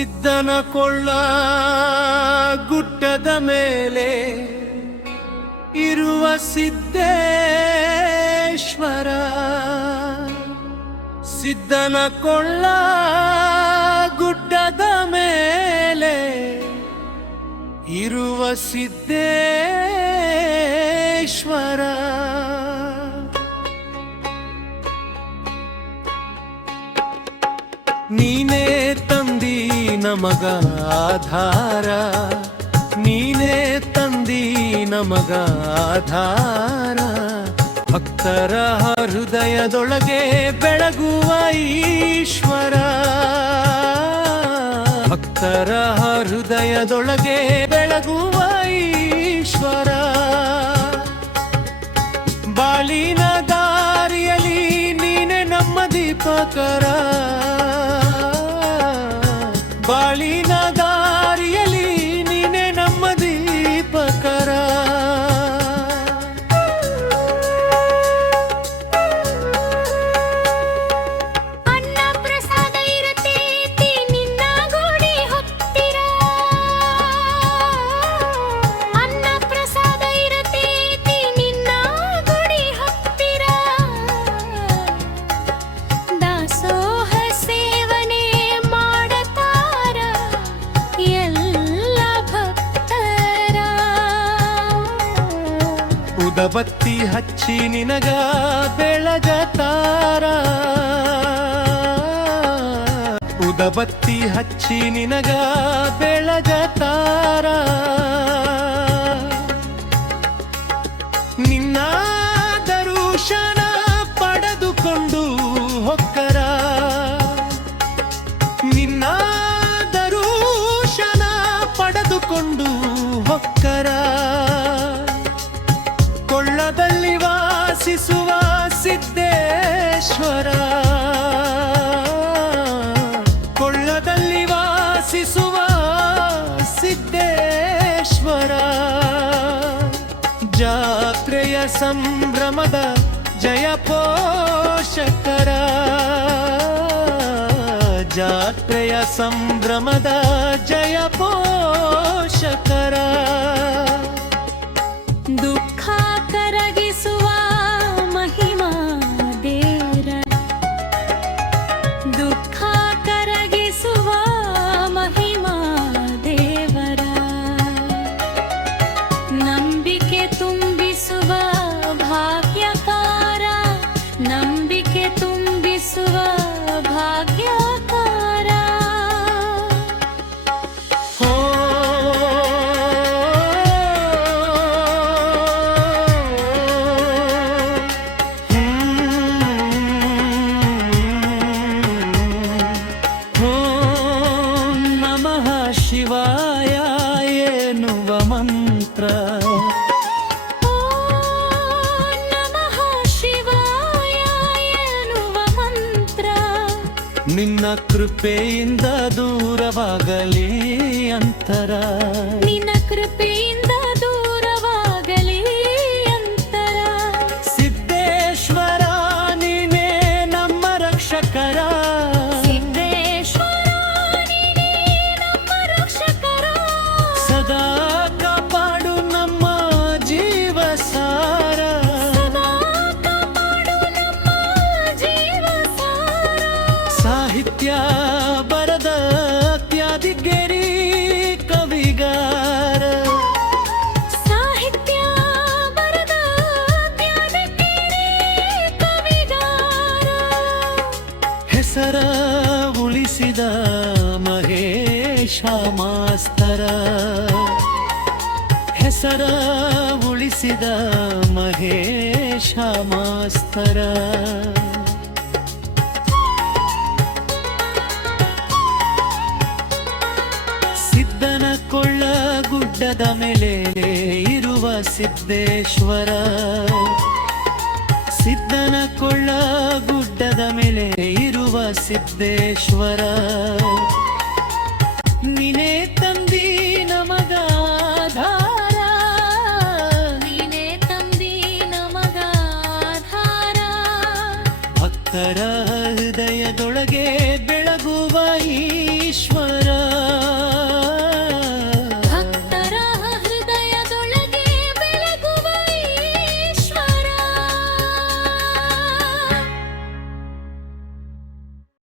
ಸಿದ್ಧನ ಕೊಳ್ಳ ಗುಡ್ಡದ ಮೇಲೆ ಇರುವ ಸಿದ್ದೇಶ್ವರ. ಸಿದ್ಧನ ಕೊಳ್ಳ ಗುಡ್ಡದ ಮೇಲೆ ಇರುವ ಸಿದ್ದೇಶ್ವರ. ನೀನೇ ತಂದಿ ನಮಗ ಆಧಾರ, ನೀನೇ ತಂದಿ ನಮಗ ಆಧಾರ. ಭಕ್ತರ ಹೃದಯದೊಳಗೆ ಬೆಳಗುವ ಈಶ್ವರ, ಭಕ್ತರ ಹೃದಯದೊಳಗೆ ಬೆಳಗುವ ಈಶ್ವರ. ಬಾಳಿನ ದಾರಿಯಲ್ಲಿ ನೀನೆ ನಮ್ಮ ದೀಪಕರ, ಬಾಳಿನ ದಾರಿಯಲ್ಲಿ ನೀನೆ ನಮ್ಮ ದೀಪಕರ. ಅನ್ನ ಪ್ರಸಾದ ಇರತೈತಿ ನಿನ್ನ ಗುಡಿ ಹೊತ್ತಿರ, ಅನ್ನ ಪ್ರಸಾದ ಇರತೈತಿ ನಿನ್ನ ಗುಡಿ ಹತ್ತಿರ. ದಾಸೋಹ ಸೇವನೆ ಮಾಡತಾರ ಎಲ್ಲ ಭಕ್ತರ. ಉದಬತ್ತಿ ಹಚ್ಚಿ ನಿನಗ ಬೆಳಗತಾರ, ಉದಬತ್ತಿ ಹಚ್ಚಿ ನಿನಗ ಬೆಳಗತಾರ. ನಿನ್ನ ದರುಶನ ಪಡೆದುಕೊಂಡು ಹೊಕ್ಕರ, ನಿನ್ನ ದರುಶನ ಪಡೆದುಕೊಂಡು ಹೊಕ್ಕರ. ಕೊಳ್ಳದಲ್ಲಿ ವಾಸಿಸುವ ಸಿದ್ದೇಶ್ವರ, ಕೊಳ್ಳದಲ್ಲಿ ವಾಸಿಸುವ ಸಿದ್ದೇಶ್ವರ. ಜಾತ್ರೆಯ ಸಂಭ್ರಮದ ಜಯ ಪೋಷಕರ, ಜಾತ್ರೆಯ ಸಂಭ್ರಮದ ಜಯ ಪೋಷಕರ. ದುಃಖ ಕರಗಿಸುವ ಮಹಿಮಾ ದೇವರ, ದುಃಖ ಕರಗಿಸುವ ಮಹಿಮಾ ದೇವರ. ನಂಬಿಕೆ ತುಂಬಿಸುವ ಭಾಗ್ಯಕಾರ, ನಂಬಿಕೆ ತುಂಬಿಸುವ ಭಾಗ್ಯಕಾರ. ಹೋ ನಮಃ ಶಿವಾಯ ಎನ್ನುವ ಮಂತ್ರ, ಓಂ ನಮಃ ಶಿವಾಯ ಎನ್ನುವ ಮಂತ್ರ. ನಿನ್ನ ಕೃಪೆಯಿಂದ ದೂರವಾಗಲಿ ಅಂತರ, ನಿನ್ನ ಕೃಪೆಯಿಂದ ದೂರವಾಗಲಿ ಅಂತರ. ಸಿದ್ದೇಶ್ವರ ನೀನೇ ನಮ್ಮ ರಕ್ಷಕರ, ಸಿದ್ದೇಶ್ವರ ನೀನೇ ನಮ್ಮ ರಕ್ಷಕರ. ಸದಾ ಕಾಪಾಡು ನಮ್ಮ ಜೀವ ಸಾರ, ಸದಾ ಕಾಪಾಡು ನಮ್ಮ ಜೀವ ಸಾರ. ಸಾಹಿತ್ಯ ಬರದ ತ್ಯಾದಿಗೆರಿ ಕವಿಗಾರ, ಸಾಹಿತ್ಯ ಬರದ ತ್ಯಾಗಕೇರಿ ಕವಿಗಾರ. ಹೆಸರ ಉಳಿಸಿದ ಮಹೇಶ ಮಾಸ್ತರ, ಹೆಸರ ಉಳಿಸಿದ ಮಹೇಶ ಮಾಸ್ತರ. ಸಿದ್ಧನ ಕೊಳ್ಳ ಗುಡ್ಡದ ಮೇಲೆ ಇರುವ ಸಿದ್ದೇಶ್ವರ, ಸಿದ್ಧನ ಕೊಳ್ಳ ಗುಡ್ಡದ ಮೇಲೆ ಇರುವ ಸಿದ್ದೇಶ್ವರ. ನೀನೇ ತಂದಿ ನಮಗ ಆಧಾರ, ನೀನೇ ತಂದಿ ನಮಗ ಆಧಾರ. ಭಕ್ತರ ಹೃದಯದೊಳಗೆ ಬೆಳಗುವ ಈ